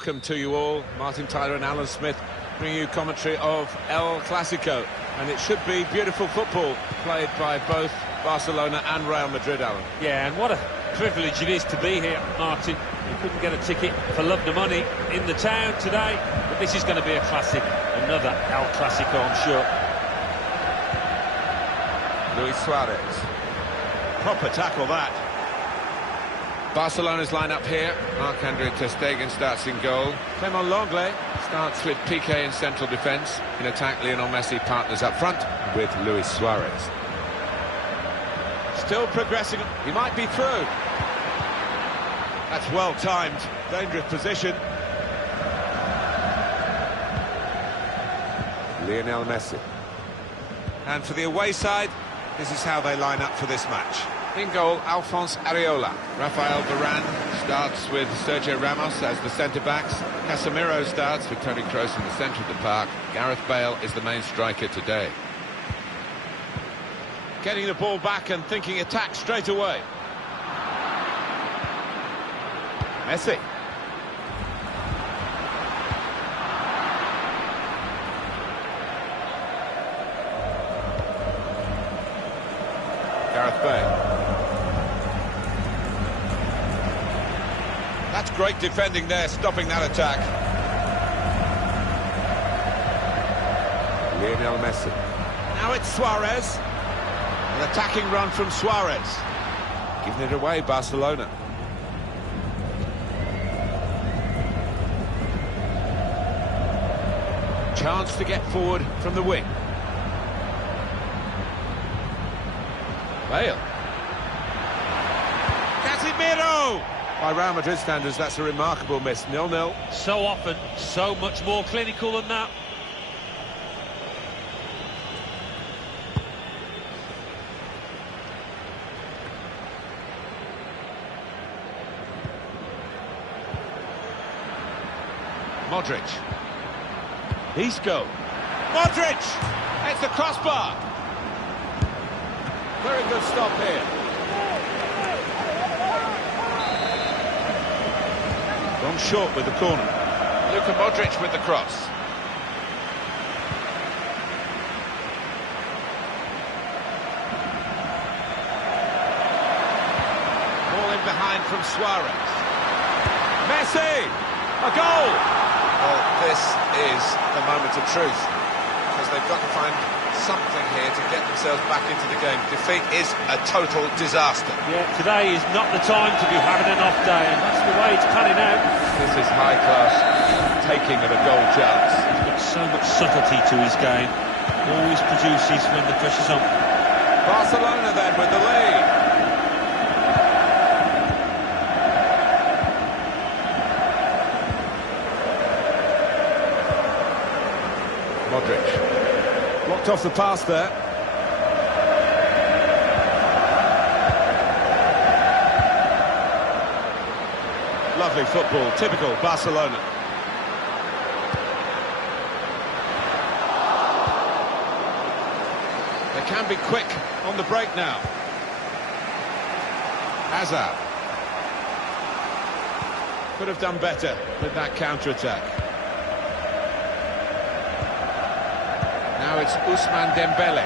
Welcome to you all. Martin Tyler and Alan Smith bring you commentary of El Clasico. And it should be beautiful football played by both Barcelona and Real Madrid, Alan. Yeah, and what a privilege it is to be here, Martin. You couldn't get a ticket for love nor money in the town today, but this is going to be a classic, another El Clasico, I'm sure. Luis Suarez. Proper tackle, that. Barcelona's line-up here. Marc-Andre ter Stegen starts in goal. Clement Lenglet starts with Piqué in central defence. In attack, Lionel Messi partners up front with Luis Suarez. Still progressing. He might be through. That's well timed. Dangerous position. Lionel Messi. And for the away side, this is how they line up for this match. In goal, Alphonse Areola. Rafael Varane starts with Sergio Ramos as the centre-backs. Casemiro starts with Toni Kroos in the centre of the park. Gareth Bale is the main striker today. Getting the ball back and thinking attack straight away. Messi. Gareth Bale. That's great defending there, stopping that attack. Lionel Messi. Now it's Suarez. An attacking run from Suarez. Giving it away, Barcelona. Chance to get forward from the wing. Bale. Casemiro! By Real Madrid standards, that's a remarkable miss. 0-0. So often, so much more clinical than that. Modric. Isco. Modric! It's the crossbar. Very good stop here. Gone short with the corner. Luka Modric with the cross. Ball in behind from Suarez. Messi! A goal! Well, this is the moment of truth, because they've got to find something here to get themselves back into the game. Defeat is a total disaster. Yeah, today is not the time to be having an off day, and that's the way it's panning out. This is high-class taking of a goal chance. He's got so much subtlety to his game. Always produces when the pressure's on. Barcelona then with the lead. Modric. Blocked off the pass there. Lovely football, typical Barcelona. They can be quick on the break now. Hazard. Could have done better with that counter-attack. Now it's Ousmane Dembele.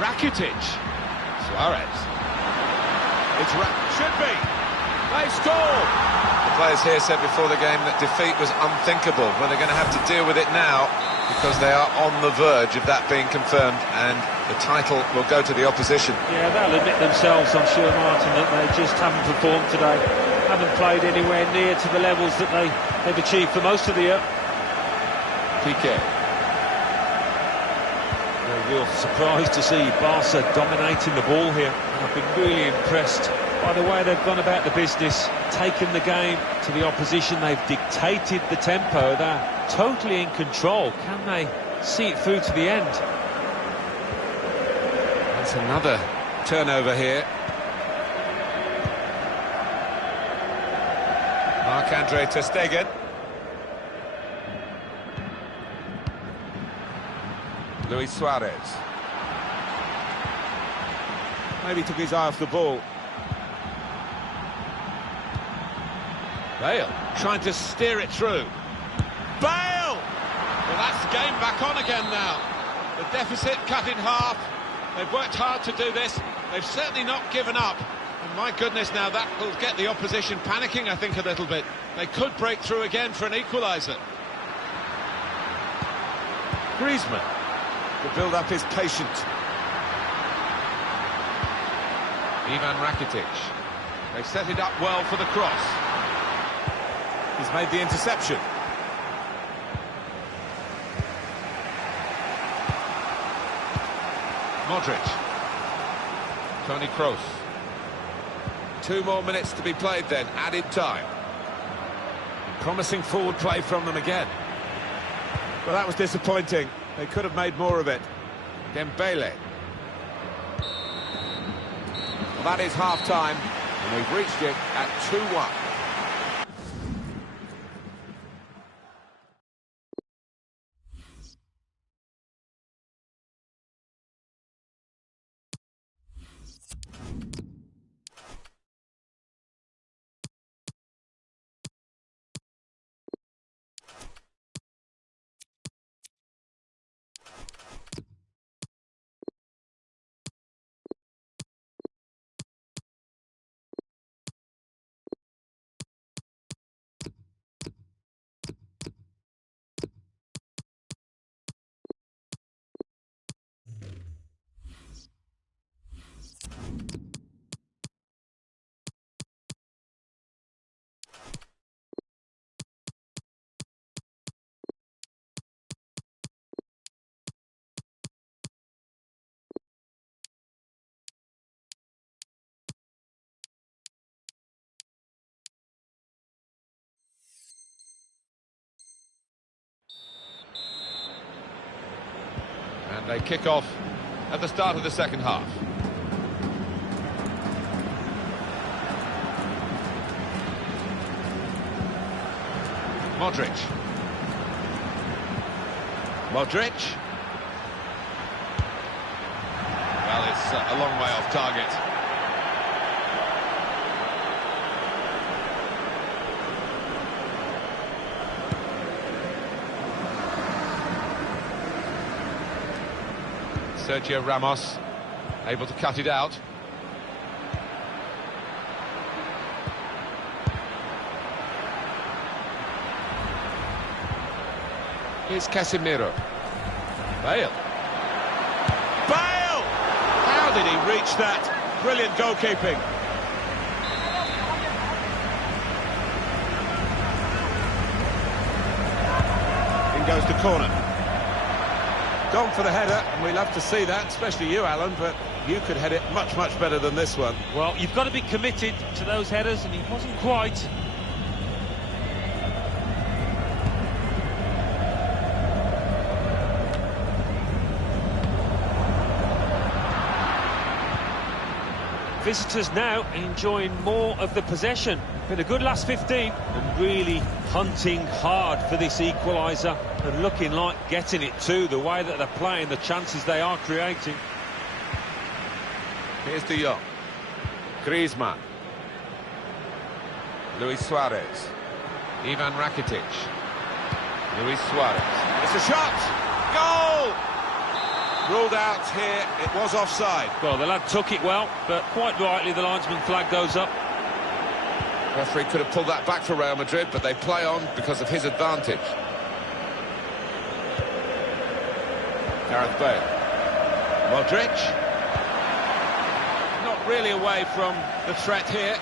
Rakitic. Suarez. It's should be. They scored. The players here said before the game that defeat was unthinkable, but they're going to have to deal with it now because they are on the verge of that being confirmed, and the title will go to the opposition. Yeah, they'll admit themselves, I'm sure, Martin, that they just haven't performed today. Haven't played anywhere near to the levels that they've achieved for most of the year. Piqué. A real surprise to see Barca dominating the ball here. And I've been really impressed by the way they've gone about the business, taken the game to the opposition. They've dictated the tempo. They're totally in control. Can they see it through to the end? That's another turnover here. Marc-Andre ter Stegen. Luis Suarez. Maybe took his eye off the ball. Bale trying to steer it through. Bale! Well, that's the game back on again now. The deficit cut in half. They've worked hard to do this. They've certainly not given up. And my goodness, now that will get the opposition panicking, I think, a little bit. They could break through again for an equaliser. Griezmann. The build-up is patient. Ivan Rakitic. They set it up well for the cross. He's made the interception. Modric. Toni Kroos. 2 more minutes to be played then, added time. Promising forward play from them again. Well, that was disappointing. They could have made more of it. Dembele. Well, that is half-time, and we've reached it at 2-1. And they kick off at the start of the second half. Modric. Modric. Well, it's a long way off target. Sergio Ramos, able to cut it out. Here's Casemiro. Bale. Bale! How did he reach that? Brilliant goalkeeping. In goes the corner. Gone for the header, and we love to see that, especially you, Alan, but you could head it much, much better than this one. Well, you've got to be committed to those headers, and he wasn't quite. Visitors now enjoying more of the possession. Been a good last 15 and really hunting hard for this equaliser and looking like getting it too, the way that they're playing, the chances they are creating. Here's De Jong. Griezmann. Luis Suarez. Ivan Rakitic. Luis Suarez. It's a shot! Goal! Ruled out here, it was offside. Well, the lad took it well, but quite rightly the linesman flag goes up. Referee could have pulled that back for Real Madrid, but they play on because of his advantage. Gareth Bale. Modric. Not really away from the threat here.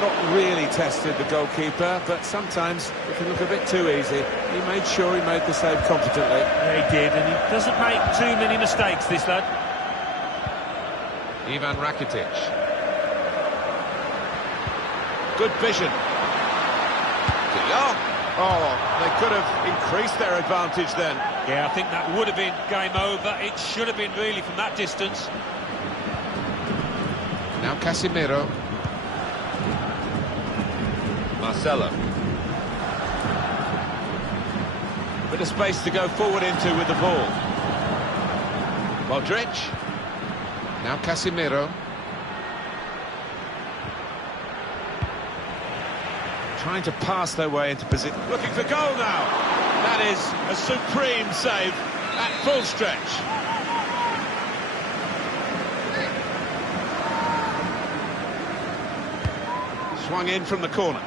Not really tested the goalkeeper, but sometimes it can look a bit too easy. He made sure he made the save competently. Yeah, he did, and he doesn't make too many mistakes, this lad. Ivan Rakitic. Good vision. De Jong. Oh, they could have increased their advantage then. Yeah, I think that would have been game over. It should have been really from that distance. Now Casemiro. Marcelo. Bit of space to go forward into with the ball. Modric. Now Casemiro. trying to pass their way into position. Looking for goal now. That is a supreme save at full stretch. Swung in from the corner.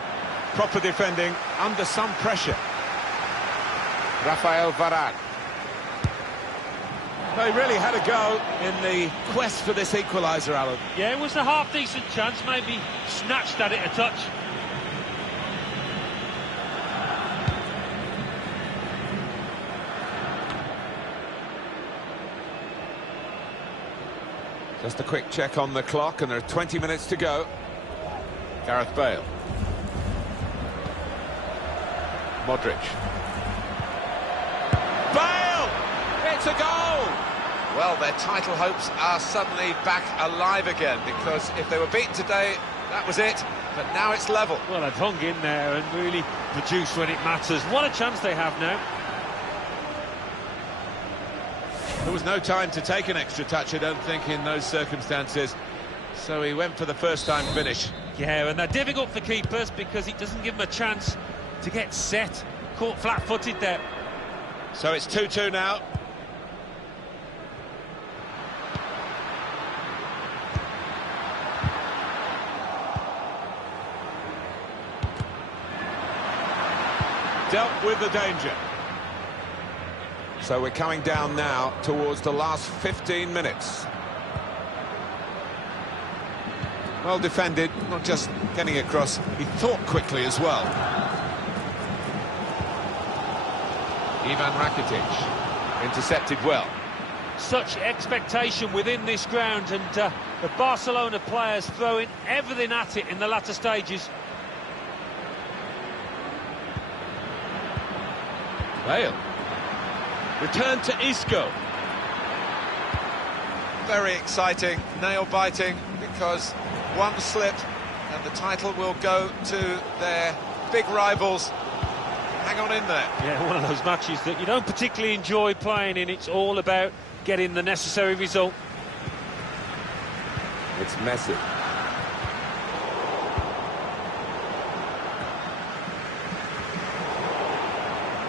Proper defending under some pressure. Rafael Varane. They really had a go in the quest for this equaliser, Alan. Yeah, it was a half-decent chance, maybe snatched at it a touch. Just a quick check on the clock, and there are 20 minutes to go. Gareth Bale. Modric. Bale! It's a goal! Well, their title hopes are suddenly back alive again, because if they were beaten today, that was it, but now it's level. Well, they've hung in there and really produced when it matters. What a chance they have now. There was no time to take an extra touch, I don't think, in those circumstances, so he went for the first-time finish. Yeah, and they're difficult for keepers because it doesn't give them a chance to get set. Caught flat-footed there. So it's 2-2 now. Dealt with the danger. So we're coming down now towards the last 15 minutes. Well defended, not just getting across, he thought quickly as well. Ivan Rakitic intercepted well. Such expectation within this ground, and the Barcelona players throwing everything at it in the latter stages. Bale. Return to Isco. Very exciting, nail-biting, because one slip and the title will go to their big rivals. Hang on in there. Yeah, one of those matches that you don't particularly enjoy playing in. It's all about getting the necessary result. It's Messi.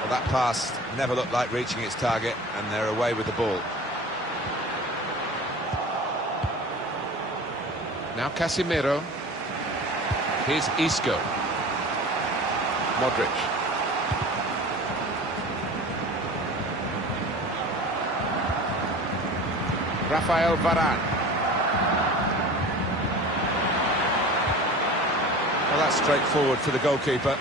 Well, that pass never looked like reaching its target, and they're away with the ball. Now Casemiro. Here's Isco. Modric. Rafael Varane. Well, that's straightforward for the goalkeeper.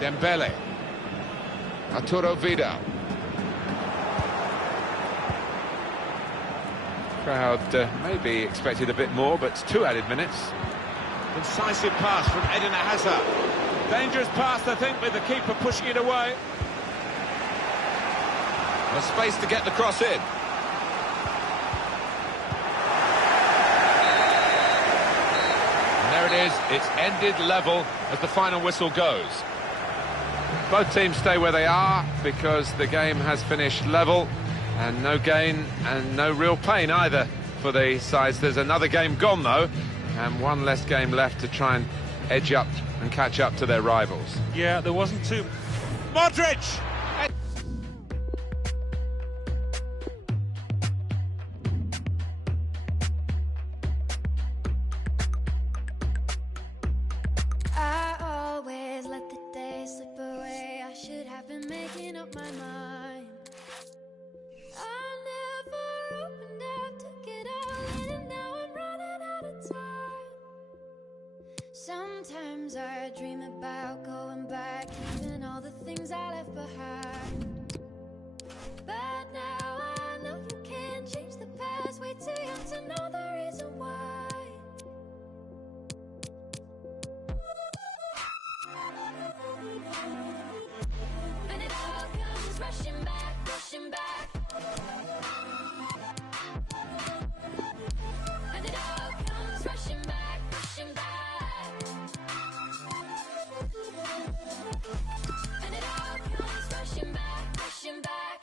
Dembele. Arturo Vidal. Crowd maybe expected a bit more, but 2 added minutes. Incisive pass from Eden Hazard. Dangerous pass, I think, with the keeper pushing it away. There's space to get the cross in. And there it is, it's ended level as the final whistle goes. Both teams stay where they are because the game has finished level, and no gain and no real pain either for the sides. There's another game gone though, and one less game left to try and edge up and catch up to their rivals. Yeah, there wasn't too... Modric! I always let the day slip away. I should have been making up my mind. I never opened up, took it all in, and now I'm running out of time. Sometimes I dream about going back, even all the things I left behind. But now I know you can't change the past. Way too young to know the reason why. And it all comes rushing back, rushing back. And it all comes rushing back, rushing back. And it all comes rushing back, rushing back.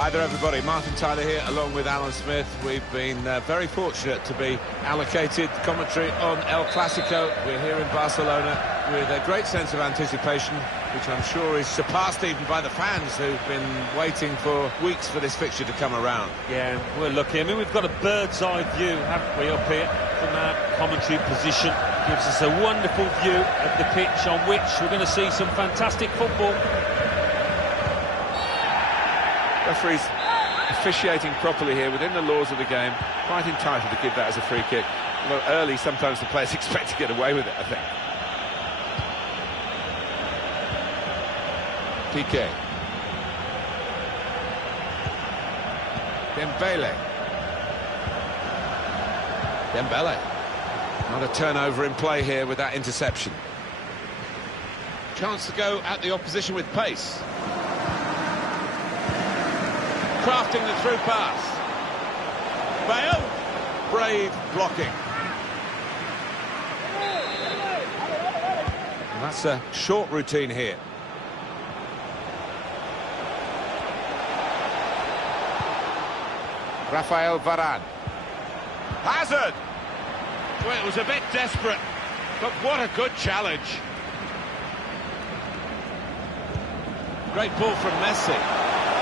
Hi there everybody, Martin Tyler here along with Alan Smith. We've been very fortunate to be allocated commentary on El Clasico. We're here in Barcelona with a great sense of anticipation, which I'm sure is surpassed even by the fans who've been waiting for weeks for this fixture to come around. Yeah, we're lucky. I mean, we've got a bird's eye view, haven't we, up here from our commentary position. Gives us a wonderful view of the pitch on which we're going to see some fantastic football. Referee's officiating properly here within the laws of the game, quite entitled to give that as a free kick. Although early, sometimes the players expect to get away with it, I think. Piqué. Dembele. Not a turnover in play here with that interception. Chance to go at the opposition with pace. Crafting the through pass. Bale. Brave blocking. And that's a short routine here. Rafael Varane. Hazard! Well, it was a bit desperate, but what a good challenge. Great ball from Messi.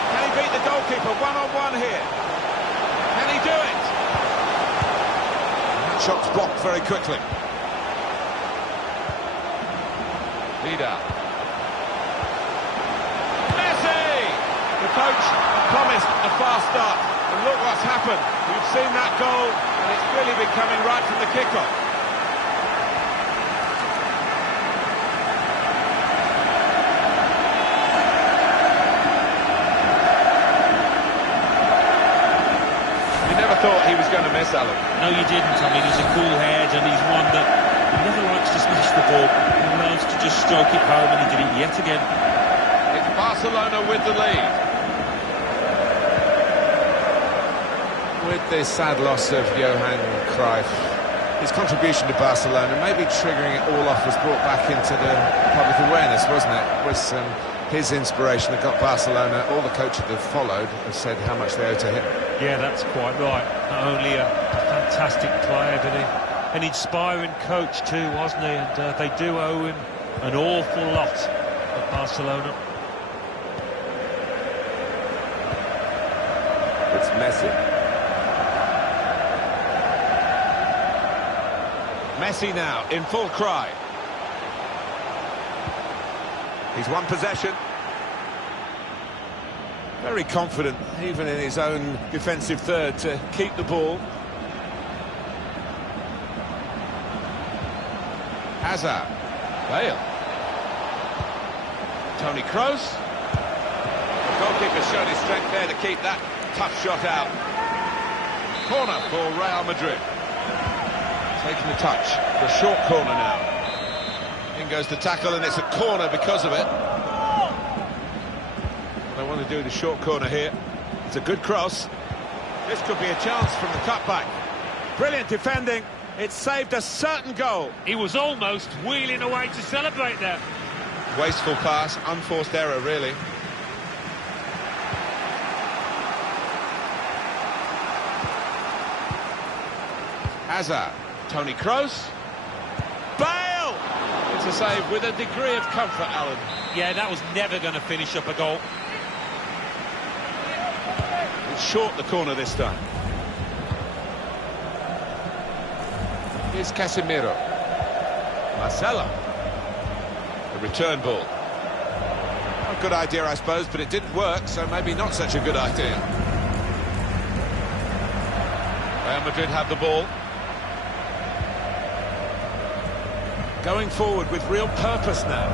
Can he beat the goalkeeper one-on-one here? Can he do it? And that shot's blocked very quickly. Vida. Messi! The coach promised a fast start, and look what's happened. We've seen that goal, and it's really been coming right from the kickoff. Thought he was going to miss, Alan. No, you didn't. I mean, he's a cool head, and he's one that never likes to smash the ball. He loves to just stroke it home, and he did it yet again. It's Barcelona with the lead. With this sad loss of Johan Cruyff, his contribution to Barcelona, maybe triggering it all off, was brought back into the public awareness, wasn't it? It was his inspiration that got Barcelona. All the coaches that have followed have said how much they owe to him. Yeah, that's quite right. Not only a fantastic player, but an inspiring coach too, wasn't he? And they do owe him an awful lot at Barcelona. It's Messi. Messi now in full cry. He's won possession. Very confident, even in his own defensive third, to keep the ball. Hazard. Bale. Toni Kroos. The goalkeeper's shown his strength there to keep that tough shot out. Corner for Real Madrid. Taking the touch for a short corner now. In goes the tackle, and it's a corner because of it. What they want to do the short corner here. It's a good cross. This could be a chance from the cutback. Brilliant defending. It saved a certain goal. He was almost wheeling away to celebrate there. Wasteful pass, unforced error, really. Hazard. Toni Kroos. Bale! It's a save with a degree of comfort, Alan. Yeah, that was never going to finish up a goal. It's short the corner this time. Here's Casemiro. Marcelo. The return ball. A good idea, I suppose, but it didn't work, so maybe not such a good idea. Real Madrid have the ball. Going forward with real purpose now.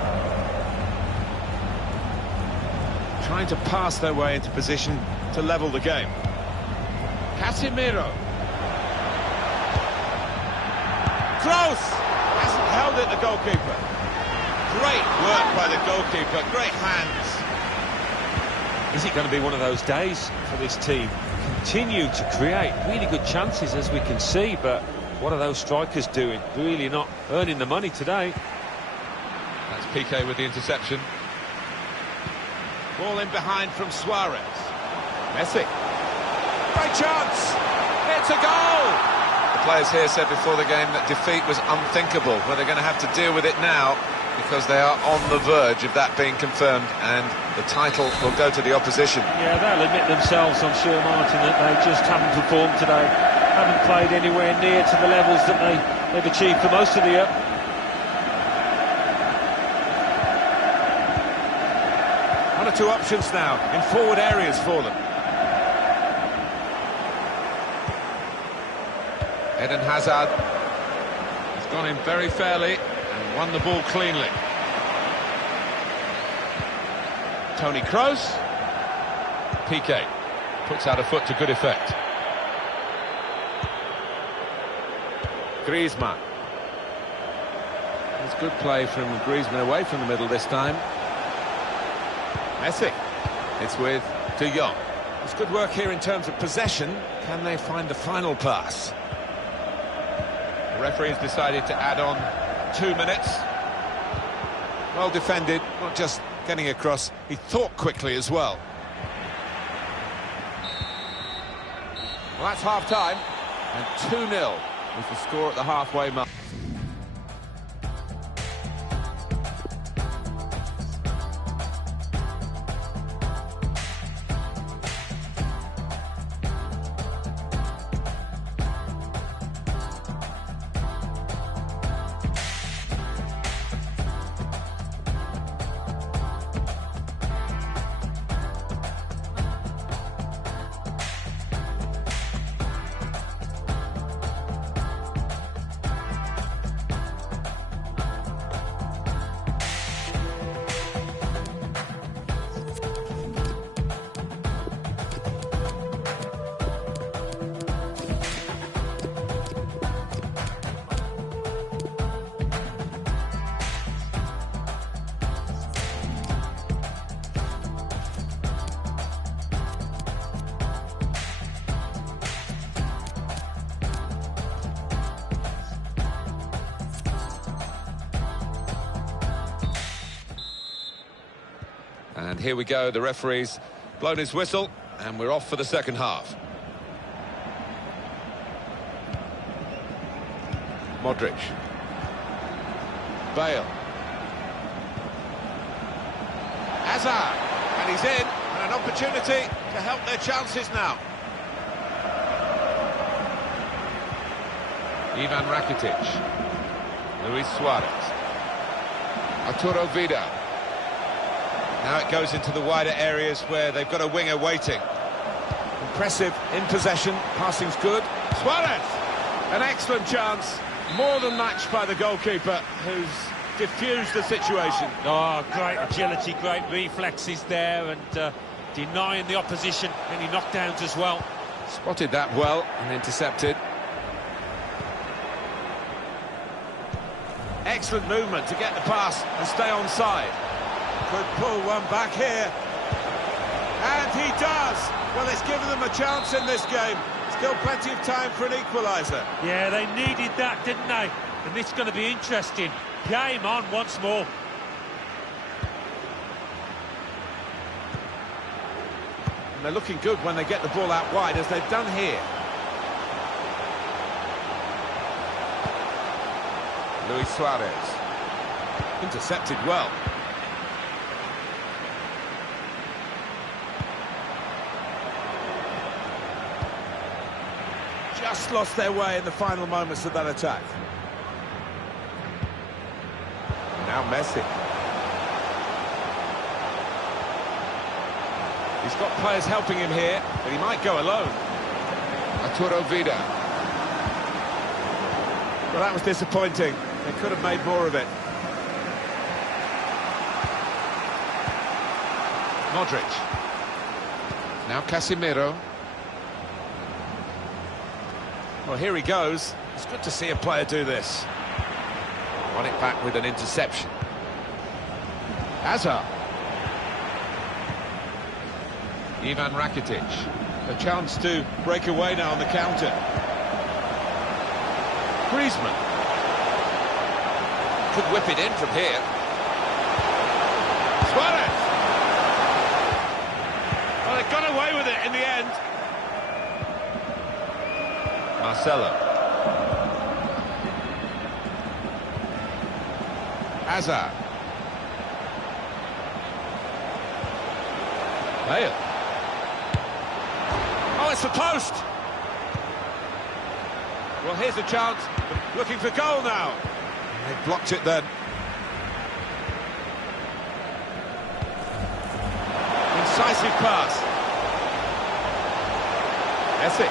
Trying to pass their way into position to level the game. Casemiro. Close! Hasn't held it, the goalkeeper. Great work by the goalkeeper, great hands. Is it going to be one of those days for this team? Continue to create really good chances, as we can see, but what are those strikers doing? Really not earning the money today. That's Piqué with the interception. Ball in behind from Suarez. Messi. Great chance. It's a goal. The players here said before the game that defeat was unthinkable, but they're going to have to deal with it now because they are on the verge of that being confirmed, and the title will go to the opposition. Yeah, they'll admit themselves, I'm sure, Martin, that they just haven't performed today. Haven't played anywhere near to the levels that they've achieved for most of the year. One or two options now in forward areas for them. Eden Hazard. He's gone in very fairly and won the ball cleanly. Toni Kroos. Piqué puts out a foot to good effect. Griezmann. It's good play from Griezmann away from the middle this time. Messi. It's with De Jong. It's good work here in terms of possession. Can they find the final pass? The referee has decided to add on 2 minutes. Well defended, not just getting across, he thought quickly as well. Well, that's half-time, and 2-0 was the score at the halfway mark. And here we go, the referee's blown his whistle, and we're off for the second half. Modric. Bale. Hazard, and he's in, and an opportunity to help their chances now. Ivan Rakitic. Luis Suarez. Arturo Vidal. Now it goes into the wider areas where they've got a winger waiting. Impressive in possession, passing's good. Suarez! An excellent chance, more than matched by the goalkeeper, who's diffused the situation. Oh, great agility, great reflexes there, and denying the opposition any knockdowns as well. Spotted that well and intercepted. Excellent movement to get the pass and stay onside. Could pull one back here. And he does! Well, it's given them a chance in this game. Still plenty of time for an equaliser. Yeah, they needed that, didn't they? And it's going to be interesting. Game on once more. And they're looking good when they get the ball out wide, as they've done here. Luis Suarez. Intercepted well. Just lost their way in the final moments of that attack. Now Messi. He's got players helping him here, but he might go alone. Arturo Vidal. Well, that was disappointing. They could have made more of it. Modric. Now Casemiro. Well, here he goes. It's good to see a player do this. Won it back with an interception. Hazard. Ivan Rakitic. A chance to break away now on the counter. Griezmann. Could whip it in from here. Suarez. Well, they got away with it in the Marcelo. Hazard. Bale. Oh, it's the post! Well, here's a chance. Looking for goal now. They blocked it then. Incisive pass. Messi.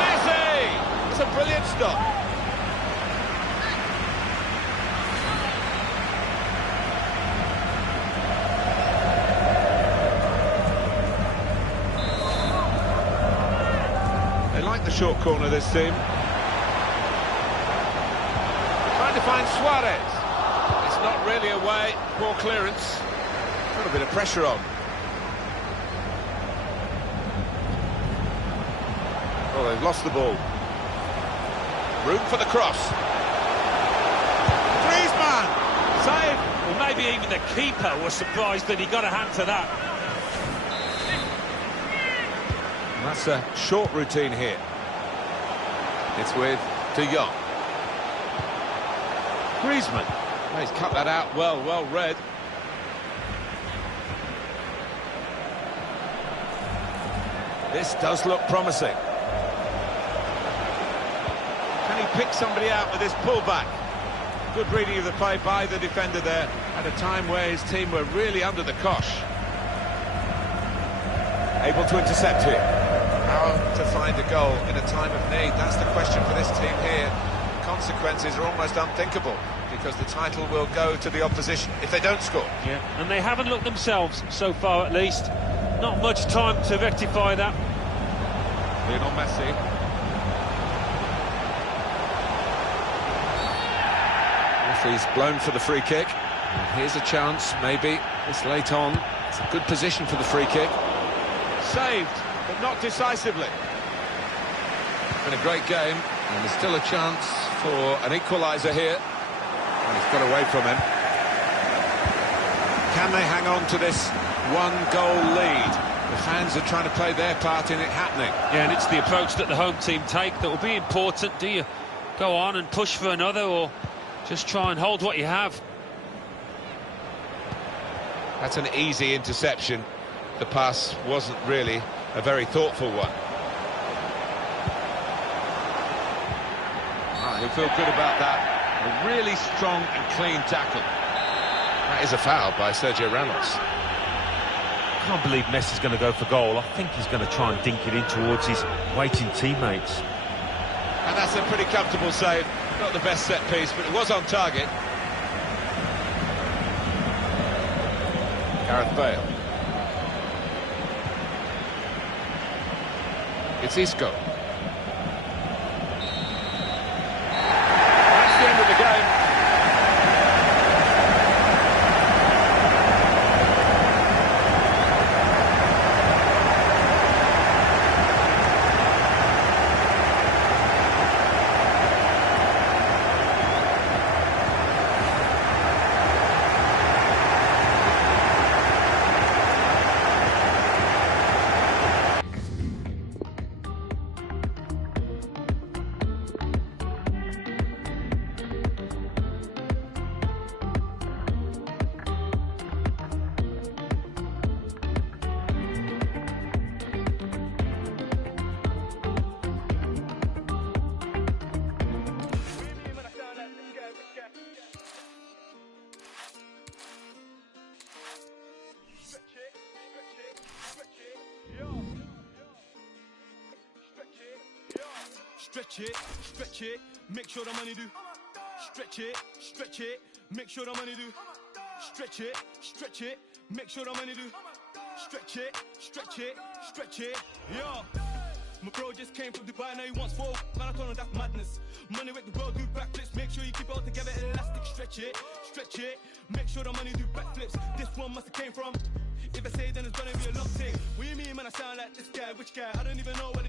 Messi! It's a brilliant stop. They like the short corner, this team. Trying to find Suarez. It's not really away. Poor clearance. A little bit of pressure on. Oh, they've lost the ball. Room for the cross. Griezmann! Save! Well, maybe even the keeper was surprised that he got a hand to that. And that's a short routine here. It's with De Jong. Griezmann. Oh, he's cut that out well read. This does look promising. Can he pick somebody out with this pullback? Good reading of the play by the defender there at a time where his team were really under the cosh. Able to intercept here. How to find a goal in a time of need? That's the question for this team here. The consequences are almost unthinkable because the title will go to the opposition if they don't score. Yeah, and they haven't looked themselves so far, at least. Not much time to rectify that. Lionel Messi. He's blown for the free kick. And here's a chance, maybe, this late on. It's a good position for the free kick. Saved, but not decisively. Been a great game, and there's still a chance for an equaliser here. And he's got away from him. Can they hang on to this one-goal lead? The fans are trying to play their part in it happening. Yeah, and it's the approach that the home team take that will be important. Do you go on and push for another, or just try and hold what you have? That's an easy interception. The pass wasn't really a very thoughtful one. He'll feel good about that. A really strong and clean tackle. That is a foul by Sergio Ramos. I can't believe Messi's going to go for goal. I think he's going to try and dink it in towards his waiting teammates. And that's a pretty comfortable save. Not the best set piece, but it was on target. Gareth Bale. It's Isco. That's the end of the game. Stretch it, make sure the money do. Stretch it, make sure the money do. Stretch it, make sure the money do. Stretch it, yeah. My bro just came from Dubai, now he wants 4. Man, I told him that's madness. Money with the world do backflips, make sure you keep it all together, elastic. Stretch it, make sure the money do backflips. This one must have came from. If I say then it's gonna be a long thing. What you mean, man? I sound like this guy, which guy? I don't even know what